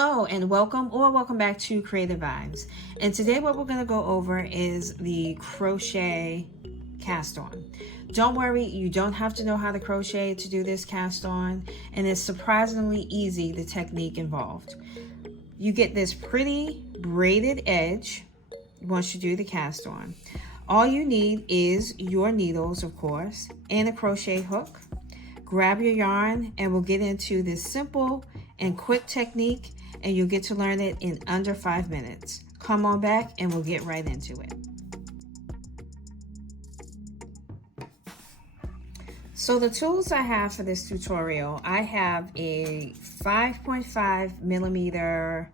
Hello and welcome back to Creative Vibes. And today what we're going to go over is the crochet cast on. Don't worry, you don't have to know how to crochet to do this cast on, and it's surprisingly easy, the technique involved. You get this pretty braided edge once you do the cast on. All you need is your needles, of course, and a crochet hook. Grab your yarn and we'll get into this simple and quick technique, and you'll get to learn it in under 5 minutes. Come on back and we'll get right into it. So the tools I have for this tutorial, I have a 5.5 millimeter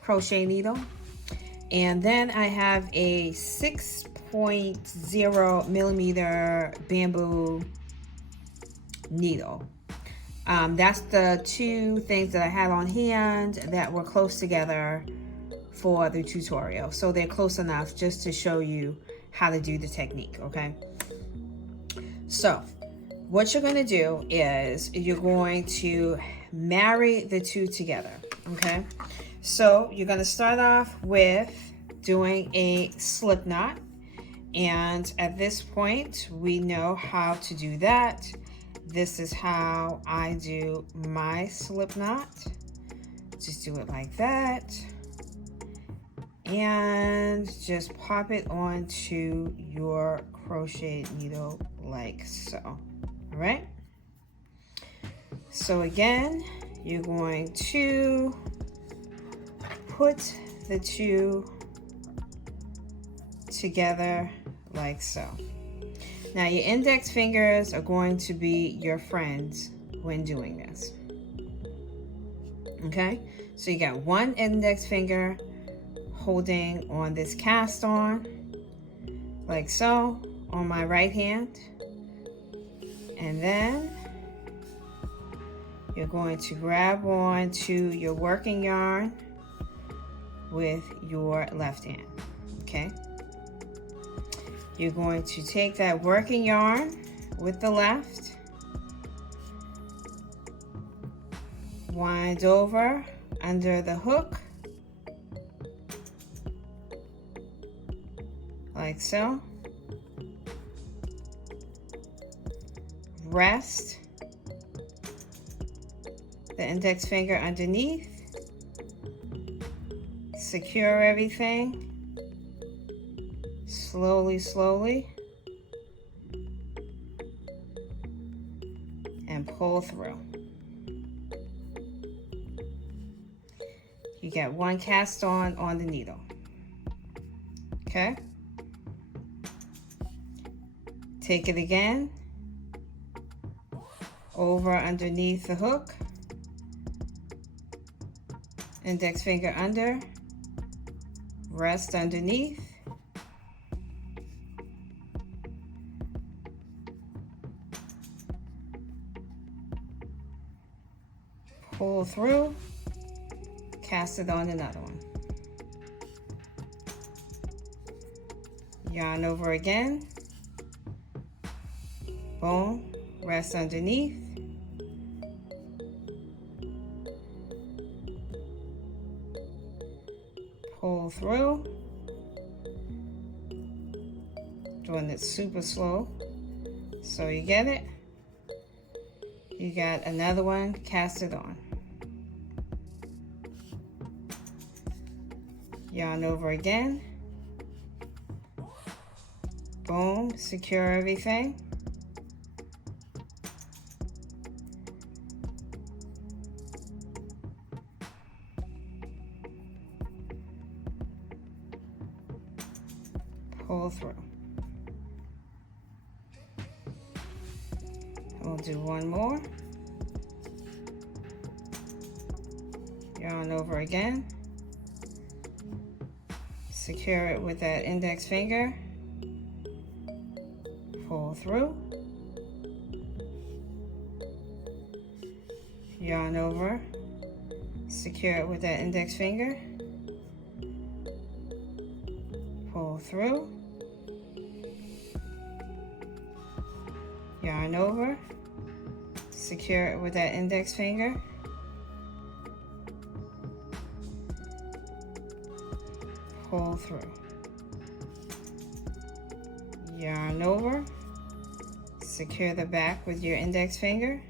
crochet needle, and then I have a 6.0 millimeter bamboo needle. That's the two things that I had on hand that were close together for the tutorial. So they're close enough just to show you how to do the technique, okay? So what you're going to do is you're going to marry the two together, okay? So you're going to start off with doing a slip knot. And at this point, we know how to do that. This is how I do my slip knot. Just do it like that. And just pop it onto your crochet needle like so. All right? So again, you're going to put the two together like so. Now your index fingers are going to be your friends when doing this. Okay, so you got one index finger holding on this cast on like so on my right hand, and then you're going to grab on to your working yarn with your left hand. Okay, you're going to take that working yarn with the left, wind over under the hook like so, rest the index finger underneath, secure everything. Slowly, and pull through. You get one cast on the needle. Okay? Take it again, over underneath the hook, index finger under, rest underneath, pull through, cast it on another one. Yarn over again. Boom, rest underneath. Pull through. Doing it super slow. So you get it. You got another one, cast it on. Yarn over again. Boom, secure everything. Pull through. We'll do one more. Yarn over again. Secure it with that index finger. Pull through. Yarn over. Secure it with that index finger. Pull through. Yarn over. Secure it with that index finger. pull through. Yarn over, secure the back with your index finger,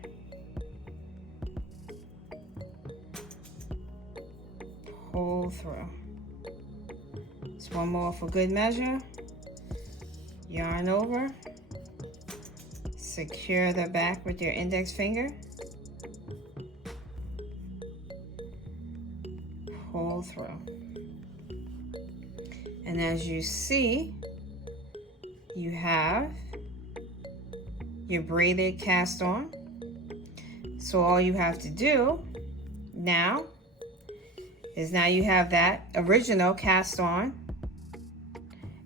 pull through. Just one more for good measure. Yarn over, secure the back with your index finger, pull through. And as you see, you have your braided cast on. So all you have to do now is now you have that original cast on.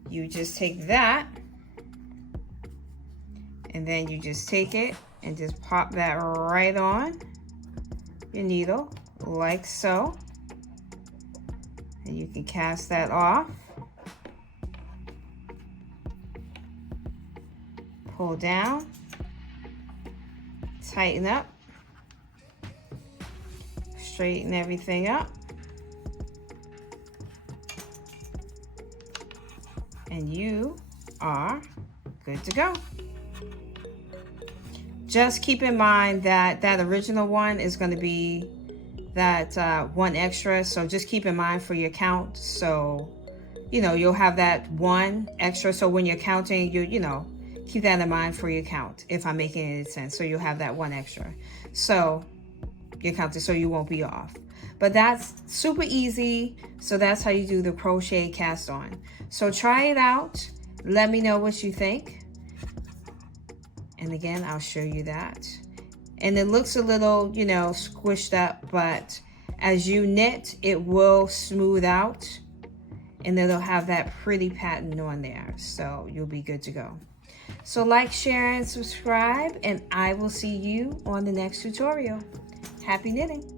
You just take that and then you just take it and just pop that right on your needle like so. And you can cast that off. Pull down, tighten up, straighten everything up, and you are good to go. Just keep in mind that that original one is going to be that one extra, so just keep in mind for your count. So you know you'll have that one extra, so when you're counting, you know, keep that in mind for your count, if I'm making any sense. So you'll have that one extra. So you're counting, so you won't be off. But that's super easy. So that's how you do the crochet cast on. So try it out. Let me know what you think. And again, I'll show you that. And it looks a little, you know, squished up, but as you knit, it will smooth out and it'll have that pretty pattern on there. So you'll be good to go. So like, share, and subscribe, and I will see you on the next tutorial. Happy knitting!